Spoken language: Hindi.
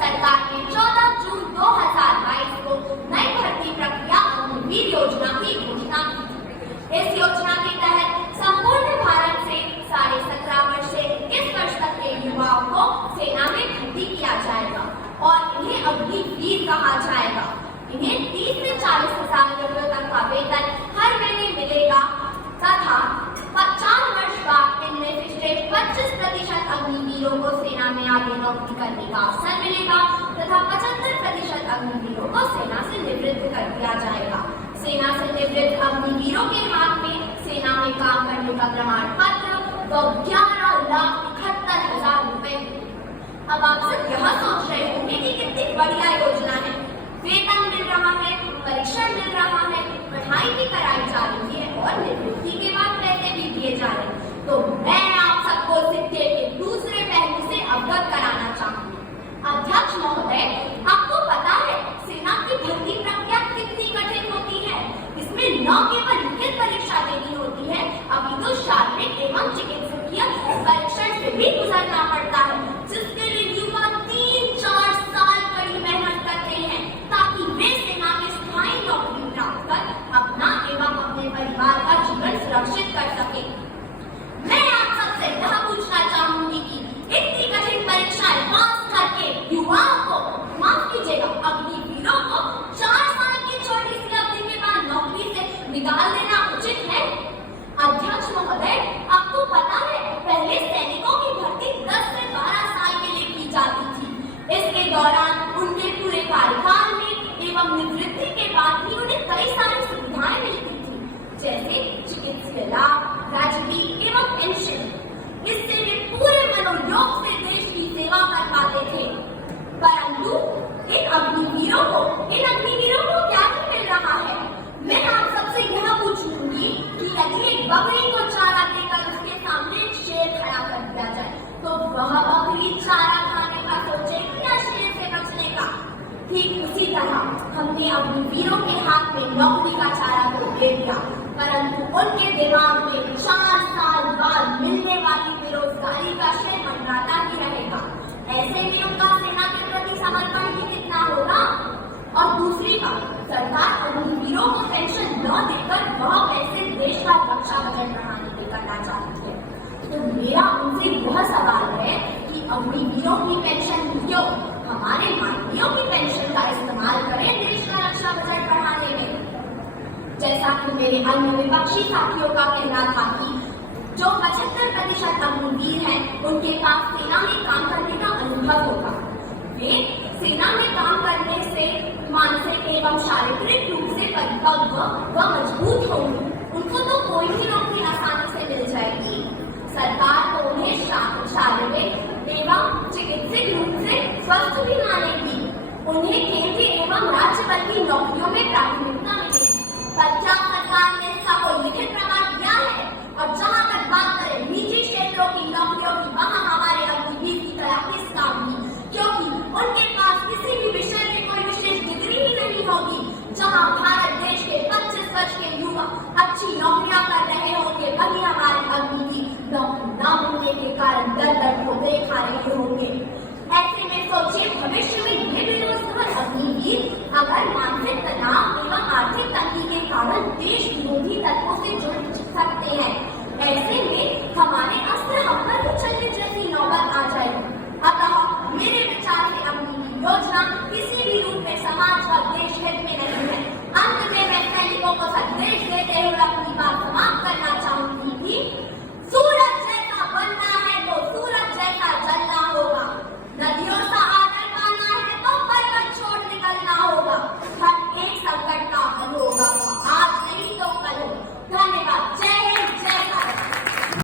सरकार ने 14 जून 2022 को नई भर्ती प्रक्रिया अग्निवीर योजना की घोषणा की। इस योजना के तहत संपूर्ण भारत से 17.5 वर्ष से 21 वर्ष तक के युवाओं को सेना में भर्ती किया जाएगा और इन्हें अग्निवीर कहा जाएगा। इन्हें 30 से 40 हजार रुपये तक का वेतन हर महीने मिलेगा तथा 50 वर्ष बाद इनमें पिछले 25% अग्निवीरों को सेना में आगे नौकरी करने का अवसर मिलेगा तथा 75% अग्निवीरों को सेना से निवृत्त कर दिया जाएगा। सेना से निवृत्त अग्निवीरों के हाथ में सेना में काम करने का प्रमाण पत्र व 11,71,000 रुपए। अब आप सब यह सोच रहे होंगे कि कितनी बढ़िया योजना है, वेतन मिल रहा है, परीक्षण मिल रहा है, पढ़ाई भी कराई जा रही है और निवृत्ति के बाद पैसे भी दिए जा रहे हैं। तो मैं आप सबको सिक्के के दूसरे पहलू से अवगत कराना चाहूंगी। अध्यक्ष महोदय, आपको पता है सेना की भर्ती प्रक्रिया कितनी कठिन होती है। इसमें न केवल लिखित परीक्षा देनी होती है, अभी तो शारीरिक एवं चिकित्सकीय परीक्षण से भी गुजरना पड़ता है, जिसके लिए युवा 3-4 साल कड़ी मेहनत करते हैं ताकि वे सेना में स्थायी नौकरी प्राप्त कर अपना एवं अपने परिवार का जीवन सुरक्षित कर सके। मैं आप सबसे यह पूछना चाहूंगी कि इतनी कठिन परीक्षाएं पास करके युवाओं को, माफ कीजिएगा, अग्निवीरों को 4 साल की छोटी सी अवधि के बाद नौकरी से निकाल देना उचित है? अध्यक्ष महोदय, आपको पता है पहले सैनिकों की भर्ती 10 से 12 साल के लिए की जाती थी। इसके दौरान उनके पूरे कार्यकाल में एवं निवृत्ति के बाद भी उन्हें कई सारी सुविधाएं मिलती थी, जैसे चिकित्सीय लाभ, ग्रेजुटी एवं पेंशन। इससे वे पूरे मनोयोग से देश की सेवा कर पाते थे। परंतु इन अग्निवीरों को क्या मिल रहा है? मैं आप सबसे यह पूछूंगी कि यदि एक बकरी को चारा देकर उसके सामने शेर खड़ा कर दिया जाए तो वह बकरी चारा खाने का सोचेगी या शेर से बचने का? ठीक उसी तरह हमने अग्निवीरों के हाथ में नौकरी का चारा तो दे दिया, परंतु उनके दिमाग में 4 साल बाद मिलने वाली बेरोजगारी का शेर मंडराता ही रहेगा। ऐसे में उनका सेना के प्रति समर्पण भी कितना होगा? और दूसरी बात, सरकार अग्निवीरों को पेंशन न देकर वह पैसे देश का रक्षा बजट बढ़ाने में करना चाहती है। तो मेरा उनसे यह सवाल है कि अग्निवीरों की पेंशन क्यों, हमारे मानवीयों की पेंशन का इस्तेमाल करें देश का रक्षा बजट बढ़ाने में। जैसा कि मेरे अन्य विपक्षी साथियों का कहना था कि जो 75% अग्निवीर हैं, उनके पास सेना में काम करने का अनुभव होगा। वे सेना में काम करने से मानसिक एवं शारीरिक रूप से परिपक्व व मजबूत होंगे। उनको तो कोई भी नौकरी आसानी से मिल जाएगी। सरकार को उन्हें शारीरिक एवं चिकित्सिक रूप से स्वस्थ भी मानेगी। उन्हें केंद्रीय एवं राज्य बल की नौकरियों में प्राथमिकता मिलेगी। 50